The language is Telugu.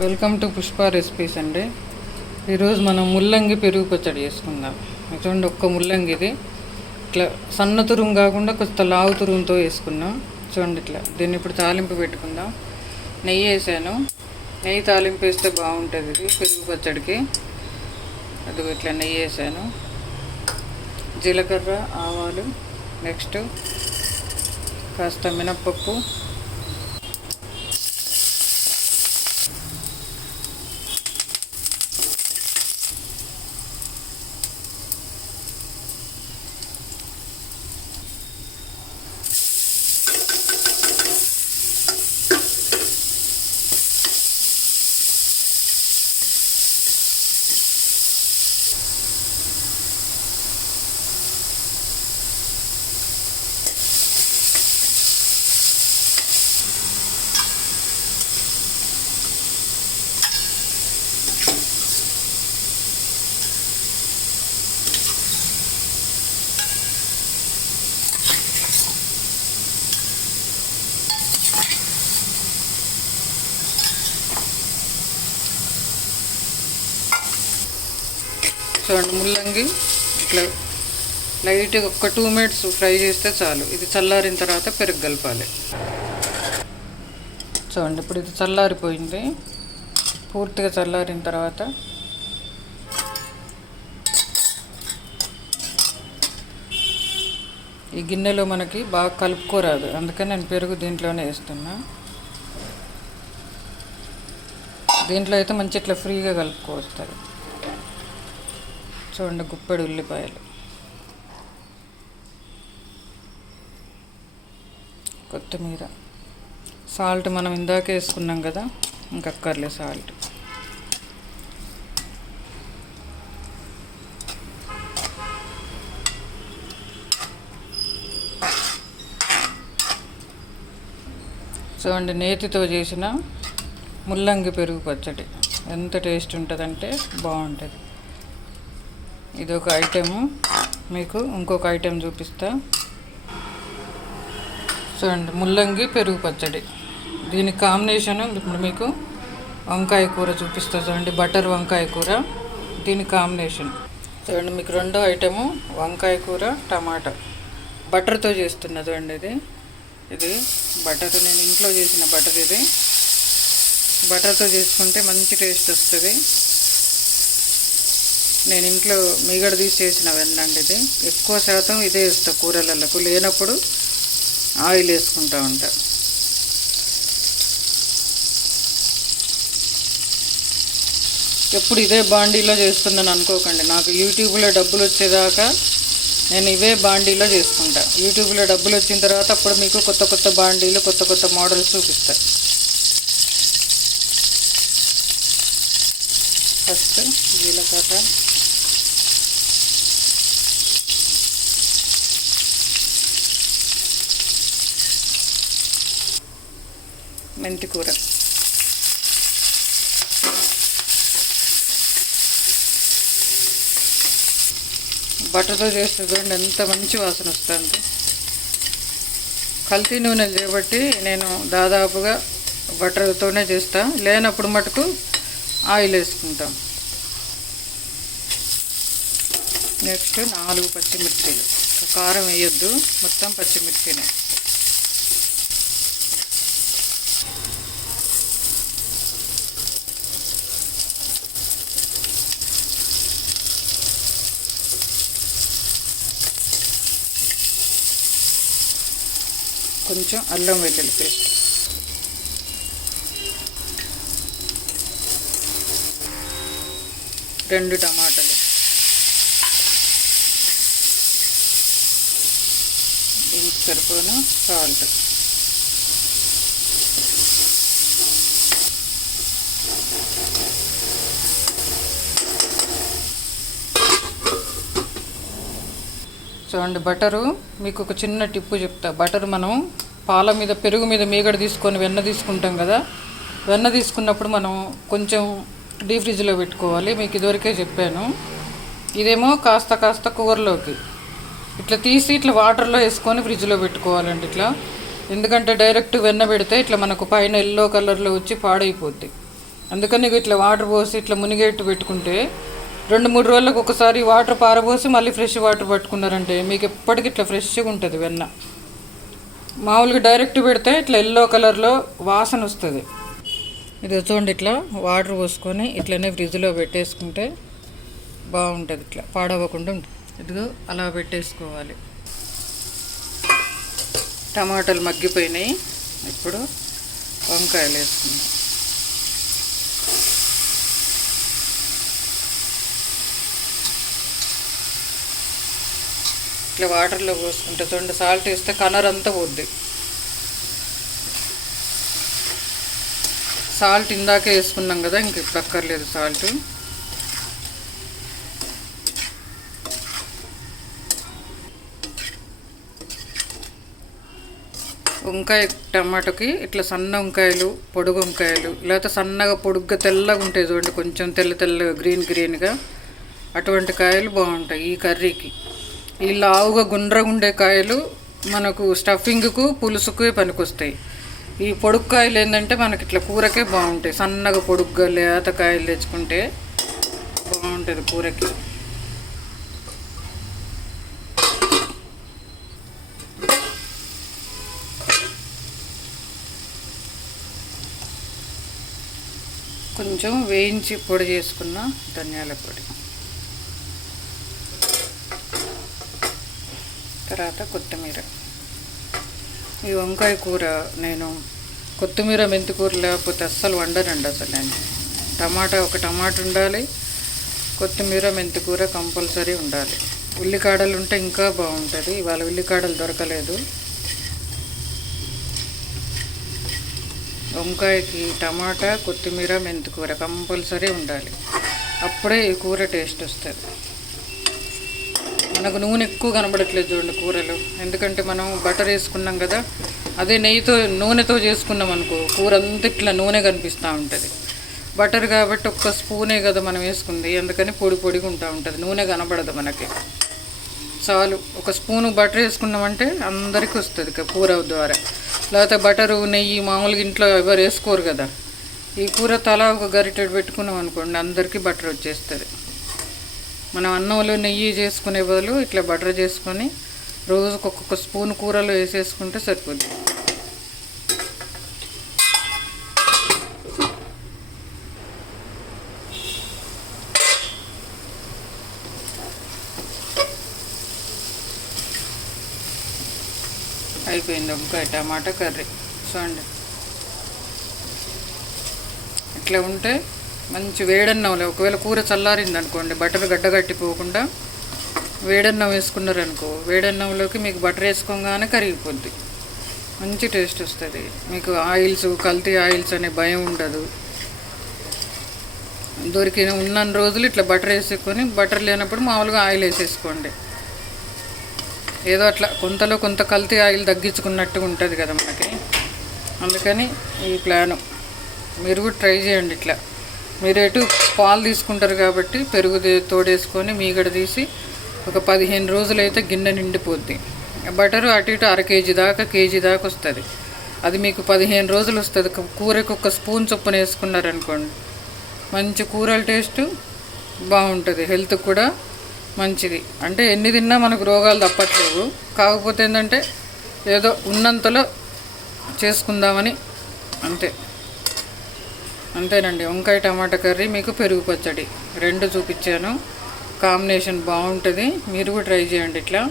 వెల్కమ్ టు పుష్ప రెసిపీస్ అండి. ఈరోజు మనం ముల్లంగి పెరుగు పచ్చడి చేసుకుందాం. చూడండి ఒక్క ముల్లంగి ఇది. ఇట్లా సన్న తురుము కాకుండా కొంత లావు తురుముతో వేసుకున్నాం. చూడండి ఇట్లా. దీన్ని ఇప్పుడు తాలింపు పెట్టుకుందాం. నెయ్యి వేసాను. నెయ్యి తాలింపు వేస్తే బాగుంటుంది ఇది పెరుగు పచ్చడికి. అది ఇట్లా నెయ్యి వేసాను. జీలకర్ర ఆవాలు నెక్స్ట్ కాస్త మినప్పప్పు చూడండి ముల్లంగి ఇట్లా లైట్గా ఒక టూ మినిట్స్ ఫ్రై చేస్తే చాలు. ఇది చల్లారిన తర్వాత పెరుగు కలపాలి. చూడండి ఇప్పుడు ఇది చల్లారిపోయింది. పూర్తిగా చల్లారిన తర్వాత ఈ గిన్నెలో మనకి బాగా కలుపుకోరాదు. అందుకని నేను పెరుగు దీంట్లోనే వేస్తున్నా. దీంట్లో అయితే మంచి ఇట్లా ఫ్రీగా కలుపుకోవచ్చు చూడండి గుప్పెడు ఉల్లిపాయలు. కొత్తిమీర. సాల్ట్ మనం ఇందాక వేసుకున్నాం కదా ఇంకక్కర్లే సాల్ట్. చూడండి నేతితో చేసిన ముల్లంగి పెరుగు పచ్చడి. ఎంత టేస్ట్ ఉంటుందంటే బాగుంటుంది. ఇది ఒక ఐటెము. మీకు ఇంకొక ఐటెం చూపిస్తా. చూడండి ముల్లంగి పెరుగు పచ్చడి. దీని కాంబినేషన్ ఇప్పుడు మీకు వంకాయ కూర చూపిస్తా. చూడండి బటర్ వంకాయ కూర. దీని కాంబినేషన్. చూడండి మీకు రెండో ఐటెము వంకాయ కూర టమాటా. బటర్తో చేస్తున్నా చూడండి ఇది. ఇది బటర్. నేను ఇంట్లో చేసిన బటర్ ఇది. బటర్తో చేసుకుంటే మంచి టేస్ట్ వస్తుంది. నేను ఇంట్లో మీగడ తీసి చేసిన వెన్నండి ఇది. ఎక్కువ శాతం ఇదే వేస్తా కూరలకు లేనప్పుడు ఆయిల్ వేసుకుంటా ఉంటా. ఎప్పుడు ఇదే బాండీలో చేస్తున్నాను అనుకోకండి. నాకు యూట్యూబ్లో డబ్బులు వచ్చేదాకా నేను ఇవే బాండీలో చేసుకుంటా. యూట్యూబ్లో డబ్బులు వచ్చిన తర్వాత అప్పుడు మీకు కొత్త కొత్త బాండీలు కొత్త కొత్త మోడల్స్ చూపిస్తా. ఫస్ట్ జీలకర్ర మెంతి కూర చేస్తే చూడండి ఎంత మంచి వాసన వస్తుంది కల్తీ నూనె చేయబట్టి నేను దాదాపుగా బట్టర్తోనే చేస్తా. లేనప్పుడు మటుకు ఆయిల్ వేసుకుంటాం. నెక్స్ట్ నాలుగు పచ్చిమిర్చీలు. కారం వేయొద్దు. మొత్తం పచ్చిమిర్చినే. కొంచెం అల్లం వెల్లుల్లి పేస్ట్. రెండు టమాటాలు. దీనికి సరిపోను సాల్ట్. చూడండి బటరు. మీకు ఒక చిన్న టిప్పు చెప్తా. బటర్ మనం పాల మీద పెరుగు మీద మీగడ తీసుకొని వెన్న తీసుకుంటాం కదా. వెన్న తీసుకున్నప్పుడు మనం కొంచెం డీ ఫ్రిడ్జ్లో పెట్టుకోవాలి. మీకు ఇదివరకే చెప్పాను. ఇదేమో కాస్త కాస్త కూరలోకి. ఇట్లా తీసి ఇట్లా వాటర్లో వేసుకొని ఫ్రిడ్జ్లో పెట్టుకోవాలండి ఇట్లా. ఎందుకంటే డైరెక్ట్ వెన్న పెడితే ఇట్లా మనకు పైన ఎల్లో కలర్లో వచ్చి పాడైపోద్ది. అందుకని ఇట్లా వాటర్ పోసి ఇట్లా మునిగేట్టు పెట్టుకుంటే రెండు మూడు రోజులకు ఒకసారి వాటర్ పారబోసి మళ్ళీ ఫ్రెష్ వాటర్ పట్టుకున్నారంటే మీకు ఎప్పటికి ఇట్లా ఫ్రెష్గా ఉంటుంది వెన్న. మామూలుగా డైరెక్ట్ పెడితే ఇట్లా ఎల్లో కలర్లో వాసన వస్తుంది. ఇది చూడండి ఇట్లా వాటర్ పోసుకొని ఇట్లనే ఫ్రిడ్జ్లో పెట్టేసుకుంటే బాగుంటుంది ఇట్లా పాడవకుండా ఉంటుంది. ఇదిగో అలా పెట్టేసుకోవాలి. టమాటాలు మగ్గిపోయినాయి. ఇప్పుడు వంకాయలు వేసుకుందాం. ఇట్లా వాటర్లో పోసుకుంటే చూడండి సాల్ట్ వేస్తే కలర్ అంతా పోద్ది. సాల్ట్ ఇందాకే వేసుకున్నాం కదా ఇంక ఇప్పుడు అక్కర్లేదు సాల్ట్. వంకాయ టమాటోకి ఇట్లా సన్న వంకాయలు పొడుగు వంకాయలు లేకపోతే సన్నగా పొడుగ్గా తెల్లగా ఉంటాయి చూడండి కొంచెం తెల్ల తెల్లగా గ్రీన్ గ్రీన్గా. అటువంటి కాయలు బాగుంటాయి ఈ కర్రీకి. ఈ లావుగా గుండ్రగుండే కాయలు మనకు స్టఫింగ్కు పులుసుకు పనికొస్తాయి. ఈ పొడుగు కాయలు ఏంటంటే మనకి ఇట్లా కూరకే బాగుంటాయి. సన్నగా పొడుగ్గా లేత కాయలు తెచ్చుకుంటే బాగుంటుంది కూరకి. కొంచెం వేయించి పొడి చేసుకున్న ధనియాల పొడి. తర్వాత కొత్తిమీర. ఈ వంకాయ కూర నేను కొత్తిమీర మెంతి కూర లేకపోతే అస్సలు వండనండి అసలు నేను. టమాటా ఒక టమాటా ఉండాలి కొత్తిమీర మెంతి కూర కంపల్సరీ ఉండాలి. ఉల్లికాడలు ఉంటే ఇంకా బాగుంటుంది ఇవాళ ఉల్లికాడలు దొరకలేదు. వంకాయకి టమాటా కొత్తిమీర మెంతికూర కంపల్సరీ ఉండాలి. అప్పుడే ఈ కూర టేస్ట్ వస్తుంది. మనకు నూనె ఎక్కువ కనబడట్లేదు చూడండి కూరలు. ఎందుకంటే మనం బటర్ వేసుకున్నాం కదా అదే నెయ్యితో నూనెతో చేసుకున్నాం అనుకో కూర అంతా ఇట్లా నూనె కనిపిస్తూ ఉంటుంది. బటర్ కాబట్టి ఒక్క స్పూనే కదా మనం వేసుకుంది. అందుకని పొడి పొడిగా ఉంటా ఉంటుంది. నూనె కనబడదు మనకి. చాలు. ఒక స్పూను బటర్ వేసుకున్నామంటే అందరికీ వస్తుంది కూర ద్వారా. లేకపోతే బటరు నెయ్యి మామూలుగా ఇంట్లో ఎవరు వేసుకోరు కదా. ఈ కూర తల ఒక గరిటెడు పెట్టుకున్నాం అనుకోండి అందరికీ బటర్ వచ్చేస్తుంది. మనం అన్నంలో నెయ్యి చేసుకునే బదులు ఇట్లా బటర్ చేసుకొని రోజుకు ఒక్కొక్క స్పూన్ కూరలో వేసేసుకుంటే సరిపోద్ది. అయిపోయింది వంకాయ టమాటా కర్రీ. చూడండి. ఇట్లా ఉంటే మంచి వేడన్నంలో ఒకవేళ కూర చల్లారింది అనుకోండి బటర్ గడ్డగట్టిపోకుండా వేడన్నం వేసుకున్నారనుకో వేడన్నంలోకి మీకు బటర్ వేసుకోగానే కరిగిపోద్ది. మంచి టేస్ట్ వస్తుంది. మీకు ఆయిల్స్ కల్తీ ఆయిల్స్ అనే భయం ఉండదు. దొరికిన ఉన్న రోజులు ఇట్లా బటర్ వేసుకొని బటర్ లేనప్పుడు మామూలుగా ఆయిల్ వేసేసుకోండి. ఏదో అట్లా కొంతలో కొంత కల్తీ ఆయిల్ తగ్గించుకున్నట్టు ఉంటుంది కదా మనకి. అందుకని ఈ ప్లాను. మీరు కూడా ట్రై చేయండి ఇట్లా. మీరు ఎటు పాలు తీసుకుంటారు కాబట్టి పెరుగు దే- తోడేసుకొని మీగడ తీసి ఒక పదిహేను రోజులు అయితే గిన్నె నిండిపోద్ది. బటరు అటు ఇటు అర కేజీ దాకా కేజీ దాకా వస్తుంది. అది మీకు పదిహేను రోజులు వస్తుంది. కూరకు ఒక స్పూన్ చొప్పున వేసుకున్నారనుకోండి మంచి కూరల టేస్ట్ బాగుంటుంది. హెల్త్కి కూడా మంచిది. అంటే ఎన్ని తిన్నా మనకు రోగాలు తప్పట్లేవు. కాకపోతే ఏంటంటే ఏదో ఉన్నంతలో చేసుకుందామని అంతే. అంతేనండి. వంకాయ టమాటా కర్రీ మీకు పెరుగు పచ్చడి. రెండు చూపించాను. కాంబినేషన్ బాగుంటుంది. మీరు కూడా ట్రై చేయండి ఇట్లా.